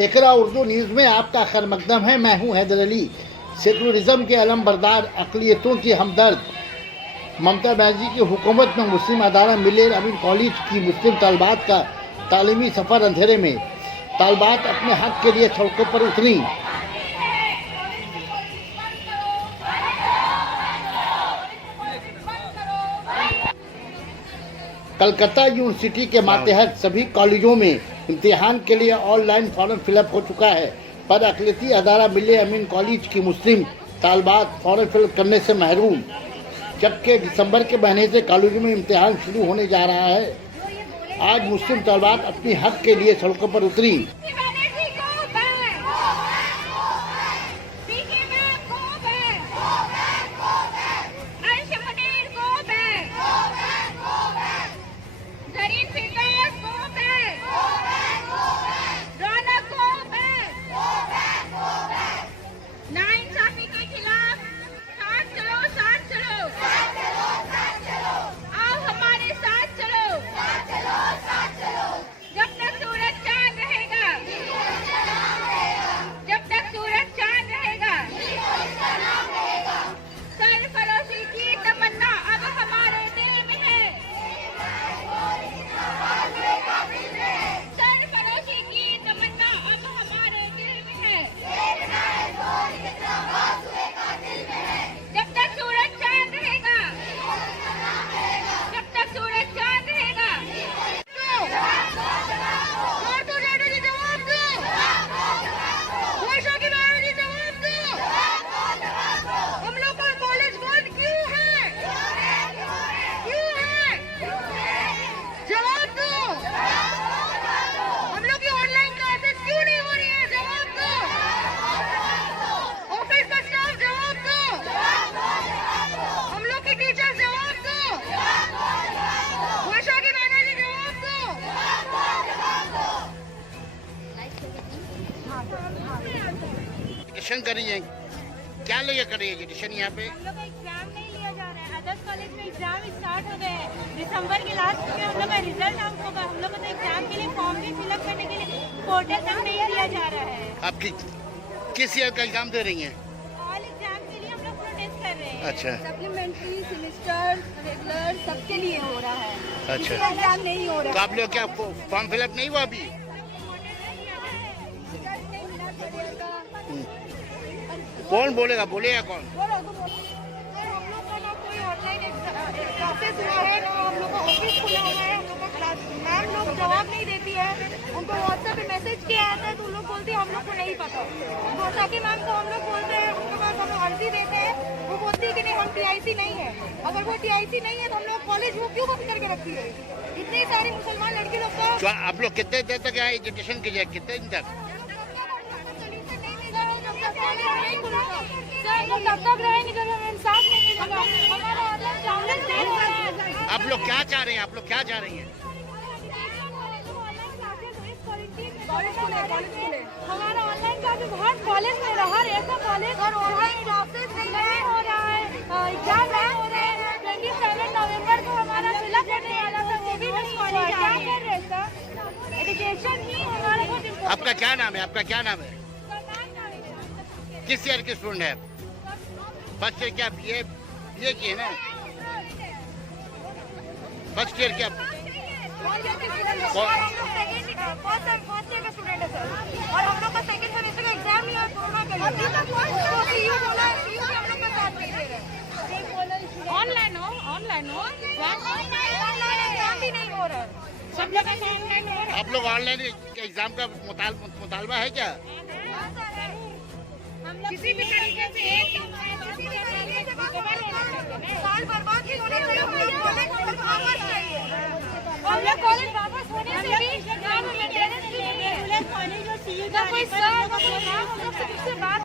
एकरा उर्दू न्यूज़ में आपका खैर मकदम है। मैं हूं हैदर अली। सेकुलरिज्म के अलम बरदार अक़लियतों की हमदर्द ममता बनर्जी की हुकूमत में मुस्लिम अदारा मिलेर अमीन कॉलेज की मुस्लिम तालबात का तालीमी सफ़र अंधेरे में। तालबात अपने हक के लिए सड़कों पर उतरी। कलकत्ता यूनिवर्सिटी के मातहत सभी कॉलेजों में इम्तिहान के लिए ऑनलाइन फॉर्म फिलअप हो चुका है, पर अक़लियती अदारा मिले अमीन कॉलेज की मुस्लिम तालबात फॉर्म फिलअप करने से महरूम। जबकि दिसंबर के महीने से कॉलेजों में इम्तिहान शुरू होने जा रहा है। आज मुस्लिम तालबात अपनी हक के लिए सड़कों पर उतरी। एजुकेशन कर रही है, क्या लेके कर रही है एजुकेशन यहाँ पे? हम लोग का एग्जाम नहीं लिया जा रहा है। अदर्स कॉलेज में एग्जाम स्टार्ट हो गए हैं। दिसंबर के लास्ट में हम लोग का रिजल्ट आउट होगा। हम लोग को तो एग्जाम के लिए फॉर्म भी फिलअप करने के लिए पोर्टल तक नहीं दिया जा रहा है। आप किस ईयर का एग्जाम दे रही हैं? ऑल एग्जाम के लिए हम लोग प्रोटेस्ट कर रहे हैं। अच्छा, सप्लीमेंट्री, सेमेस्टर, रेगुलर सबके लिए हो रहा है। अच्छा, एग्जाम नहीं हो रहा। तो आप लोग क्या फॉर्म फिलअप नहीं हुआ अभी? कौन बोलेगा कौन? हम लोग का ना कोई ऑनलाइन क्लासेस हुआ है, ना हम लोग का ऑफिस खुला हुआ है। हम लोग का क्लास मैम लोग जवाब नहीं देती है। उनको व्हाट्सएप पे मैसेज किया आता है तो लोग बोलते हैं हम लोग को नहीं पता। घोषाकी मैम को हम लोग बोलते हैं, उनके पास हम लोग अर्जी देते हैं, वो बोलती है कि नहीं हम टीआईसी नहीं है। अगर वो टीआईसी नहीं है तो हम लोग कॉलेज वो क्यों बंद करके रखती है? इतनी सारी मुसलमान लड़की लोग का। तो आप लोग कितने देर तक यहाँ एजुकेशन कीजिए, कितने दिन तक? आप लोग क्या चाह रहे हैं? आप लोग क्या चाह रही हैं? हमारा ऑनलाइन क्लास बहुत कॉलेज में रहा, ऐसा कॉलेज और ऑनलाइन क्लासेस नहीं हो रहा है। एग्जाम नहीं हो रहे हैं। 27 नवंबर को हमारा फिलअप करने वाला था, वो भी नहीं हो रहा है। क्या कर रहे सर? एजुकेशन ही हमारा बहुत इम्पोर्टेंट। आपका क्या नाम है? आपका क्या नाम है? किस ईयर के स्टूडेंट है आप? फर्स्ट ईयर क्या ये की है ना? फर्स्ट ईयर क्या? फर्स्ट ईयर का स्टूडेंट है सर, और हम लोग का सेकंड सेमेस्टर का एग्जाम ही है कोरोना के लिए। अभी तक हम लोग का साथ नहीं दे रहे। ऑनलाइन हो एग्जाम भी नहीं हो रहा है। सब जगह से ऑनलाइन हो रहा है। आप लोग ऑनलाइन एग्जाम का मुतालबा है क्या? किसी भी तरीके से साल बर्बाद ही होने चाहिए। हम लोग कॉलेज वापस होने से भी कोई सर कोई नाम हम लोग से बात